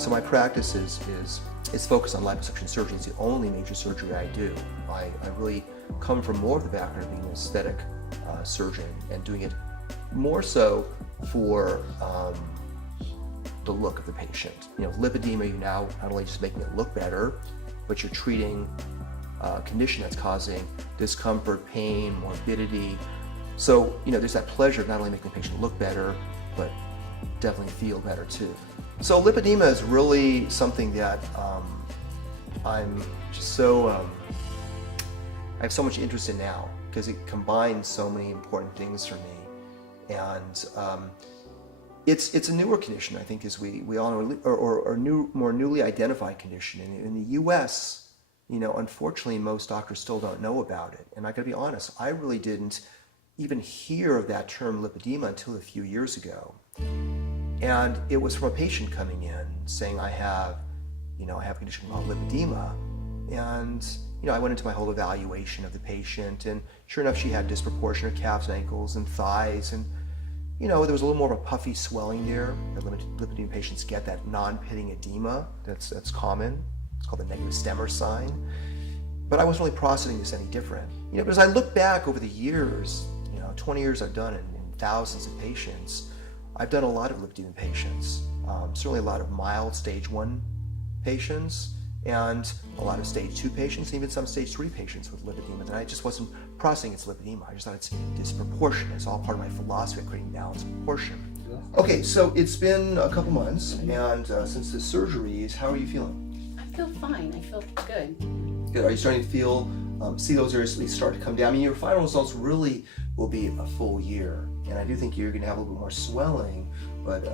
So my practice is focused on liposuction surgery. It's the only major surgery I do. I really come from more of the background of being an aesthetic surgeon and doing it more so for the look of the patient. You know, lipedema, you're now not only just making it look better, but you're treating a condition that's causing discomfort, pain, morbidity. So, you know, there's that pleasure of not only making the patient look better, but definitely feel better too. So lipedema is really something that I'm just so, I have so much interest in now because it combines so many important things for me. And it's a newer condition, I think, as we all know, or more newly identified condition. And in the US, you know, unfortunately, most doctors still don't know about it. And I gotta be honest, I really didn't even hear of that term lipedema until a few years ago. And it was from a patient coming in saying, I have a condition called lipedema. And, you know, I went into my whole evaluation of the patient, and sure enough, she had disproportionate calves and ankles and thighs, and, you know, there was a little more of a puffy swelling there that lipedema patients get, that non-pitting edema that's common. It's called the negative stemmer sign. But I wasn't really processing this any different. You know, but as I look back over the years, 20 years I've done in thousands of patients, I've done a lot of lipedema patients, certainly a lot of mild stage 1 patients, and a lot of stage 2 patients, even some stage 3 patients with lipedema. And I just wasn't processing it's lipedema. I just thought it's disproportionate. It's all part of my philosophy of creating balance and proportion. Okay, so it's been a couple months, and since the surgeries, how are you feeling? I feel fine. I feel good. Good. Are you starting to feel, see those areas start to come down? I mean, your final results really will be a full year, and I do think you're going to have a little bit more swelling, but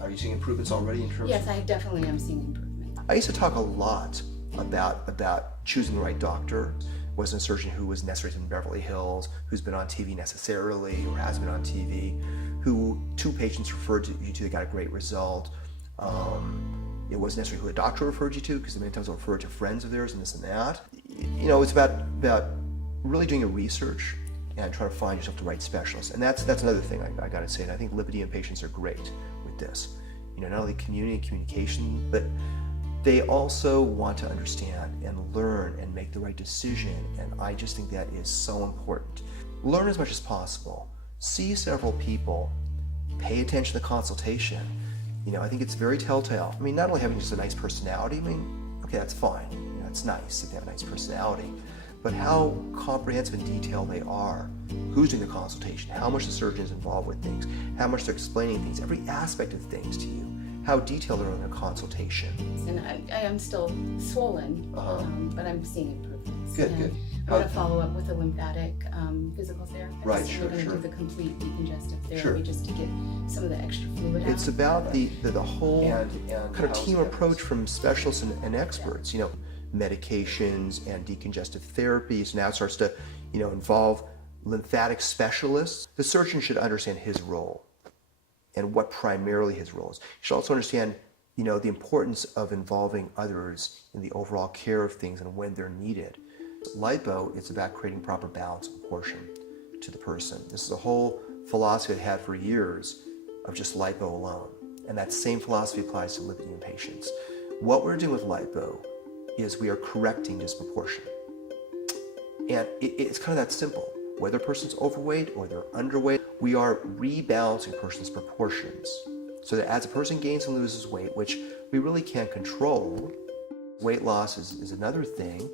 are you seeing improvements already in terms Yes, I definitely am seeing improvement. I used to talk a lot about choosing the right doctor. Wasn't a surgeon who was necessarily in Beverly Hills, who's been on TV necessarily, or has been on TV, who 2 patients referred you to that got a great result. It wasn't necessarily who a doctor referred you to, because many times they'll refer to friends of theirs and this and that. You know, it's about really doing your research and trying to find yourself the right specialist. And that's another thing I gotta say, and I think lipedema patients are great with this. You know, not only communication, but they also want to understand and learn and make the right decision, and I just think that is so important. Learn as much as possible. See several people. Pay attention to the consultation. You know, I think it's very telltale. I mean, not only having just a nice personality, I mean, okay, that's fine. You know, it's nice if they have a nice personality, but how comprehensive and detailed they are. Who's doing the consultation? How much the surgeon is involved with things? How much they're explaining things? Every aspect of things to you. How detailed they're in their consultation. And I am still swollen, but I'm seeing improvements. Good, good. I'm going to follow up with a lymphatic physical therapist. Right, sure, We're going to do the complete decongestive therapy just to get some of the extra fluid out. It's about the whole kind of team approach from specialists and experts. You know, medications and decongestive therapies. Now it starts to, you know, involve lymphatic specialists. The surgeon should understand his role and what primarily his role is. You should also understand, you know, the importance of involving others in the overall care of things and when they're needed. Lipo is about creating proper balance and proportion to the person. This is a whole philosophy I've had for years of just lipo alone. And that same philosophy applies to lipedema patients. What we're doing with lipo is we are correcting disproportion. And it's kind of that simple. Whether a person's overweight or they're underweight, we are rebalancing a person's proportions. So that as a person gains and loses weight, which we really can't control, weight loss is another thing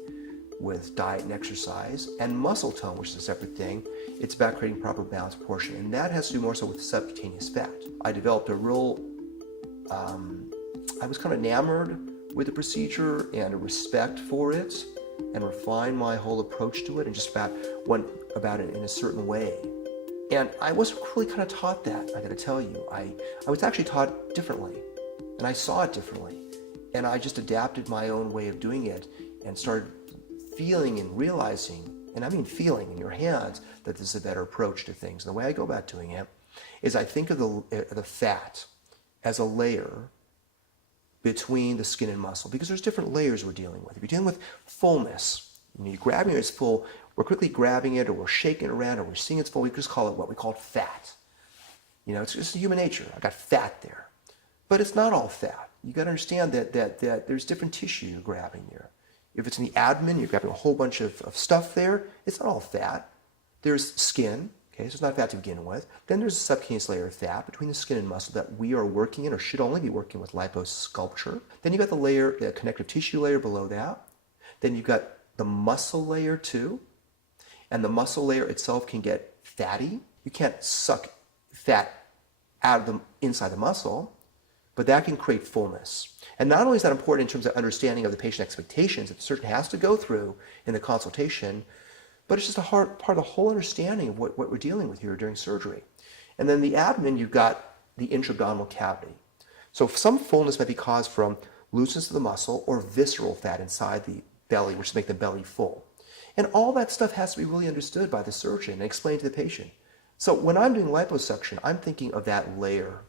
with diet and exercise, and muscle tone, which is a separate thing. It's about creating proper balance proportion, and that has to do more so with subcutaneous fat. I developed a real, I was kind of enamored with the procedure and a respect for it, and refined my whole approach to it, and just went about it in a certain way. And I wasn't really kind of taught that, I gotta tell you. I was actually taught differently, and I saw it differently. And I just adapted my own way of doing it and started feeling and realizing, and I mean feeling in your hands, that this is a better approach to things. And the way I go about doing it is I think of the fat as a layer between the skin and muscle, because there's different layers we're dealing with. If you're dealing with fullness, you know, you're grabbing it, it's full, we're quickly grabbing it, or we're shaking it around, or we're seeing it's full, we just call it what we call fat. You know, it's just human nature. I got fat there. But it's not all fat. you got to understand that there's different tissue you're grabbing there. If it's in the abdomen, you're grabbing a whole bunch of stuff there. It's not all fat. There's skin, okay, so it's not fat to begin with. Then there's a subcutaneous layer of fat between the skin and muscle that we are working in, or should only be working with liposculpture. Then you've got the layer, the connective tissue layer below that. Then you've got the muscle layer too. And the muscle layer itself can get fatty. You can't suck fat out of the inside the muscle, but that can create fullness. And not only is that important in terms of understanding of the patient expectations that the surgeon has to go through in the consultation, but it's just a hard part of the whole understanding of what we're dealing with here during surgery. And then the abdomen, you've got the intra-abdominal cavity. So some fullness might be caused from looseness of the muscle or visceral fat inside the belly, which make the belly full. And all that stuff has to be really understood by the surgeon and explained to the patient. So when I'm doing liposuction, I'm thinking of that layer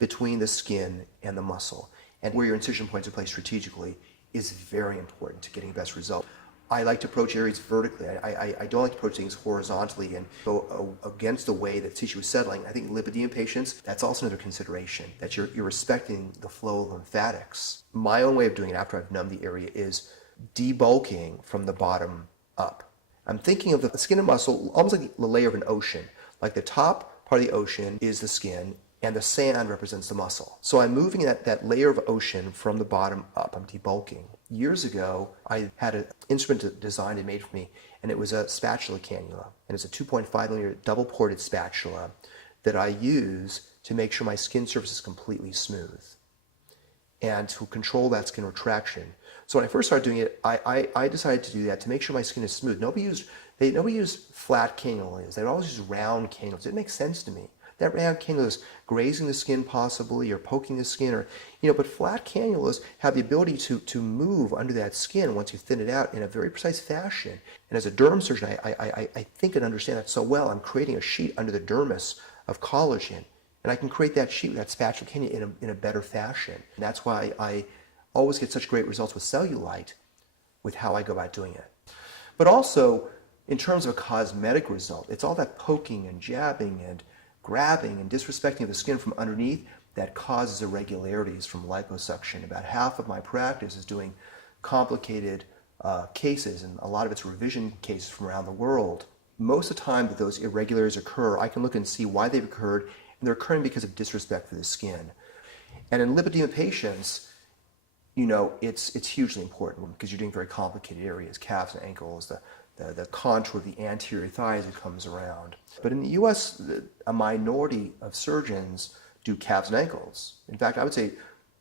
between the skin and the muscle. And where your incision points are placed strategically is very important to getting the best result. I like to approach areas vertically. I don't like to approach things horizontally and go against the way that tissue is settling. I think in lipedema patients, that's also another consideration, that you're respecting the flow of lymphatics. My own way of doing it after I've numbed the area is debulking from the bottom up. I'm thinking of the skin and muscle almost like the layer of an ocean. Like the top part of the ocean is the skin, and the sand represents the muscle. So I'm moving that layer of ocean from the bottom up. I'm debulking. Years ago, I had an instrument designed and made for me, and it was a spatula cannula. And it's a 2.5 millimeter double-ported spatula that I use to make sure my skin surface is completely smooth and to control that skin retraction. So when I first started doing it, I decided to do that to make sure my skin is smooth. Nobody used flat cannulas. They always used round cannulas. It didn't make sense to me. That round cannula is grazing the skin possibly, or poking the skin, or but flat cannulas have the ability to move under that skin once you thin it out in a very precise fashion. And as a derm surgeon, I think and understand that so well. I'm creating a sheet under the dermis of collagen, and I can create that sheet with that spatula cannula in a better fashion. And that's why I always get such great results with cellulite with how I go about doing it. But also, in terms of a cosmetic result, it's all that poking and jabbing and grabbing and disrespecting of the skin from underneath that causes irregularities from liposuction. About half of my practice is doing complicated cases, and a lot of it's revision cases from around the world. Most of the time that those irregularities occur, I can look and see why they've occurred, and they're occurring because of disrespect for the skin. And in lipedema patients, it's hugely important because you're doing very complicated areas, calves and ankles, the contour of the anterior thigh as it comes around. But in the US, a minority of surgeons do calves and ankles. In fact, I would say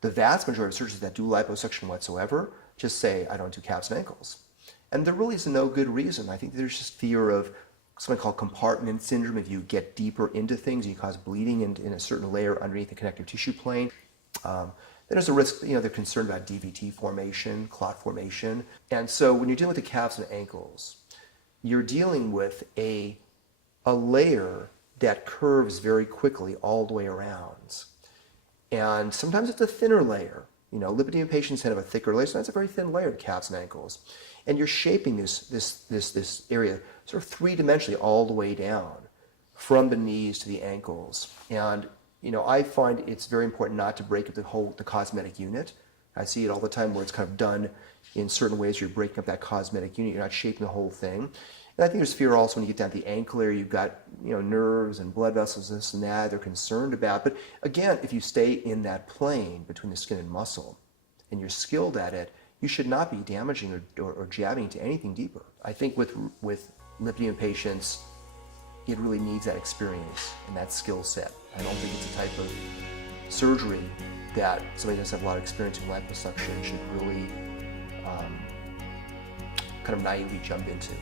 the vast majority of surgeons that do liposuction whatsoever just say, I don't do calves and ankles. And there really is no good reason. I think there's just fear of something called compartment syndrome. If you get deeper into things, you cause bleeding in a certain layer underneath the connective tissue plane. There's a risk, they're concerned about DVT formation, clot formation. And so when you're dealing with the calves and ankles, you're dealing with a layer that curves very quickly all the way around. And sometimes it's a thinner layer. Lipedema patients have a thicker layer, so that's a very thin layer of calves and ankles. And you're shaping this area sort of three-dimensionally all the way down from the knees to the ankles. And I find it's very important not to break up the cosmetic unit. I see it all the time where it's kind of done in certain ways. You're breaking up that cosmetic unit. You're not shaping the whole thing. And I think there's fear also when you get down to the ankle area. You've got nerves and blood vessels, this and that. They're concerned about. But again, if you stay in that plane between the skin and muscle, and you're skilled at it, you should not be damaging or jabbing to anything deeper. I think with lipedema patients, it really needs that experience and that skill set. I don't think it's a type of surgery that somebody who doesn't have a lot of experience in liposuction should really kind of naively jump into.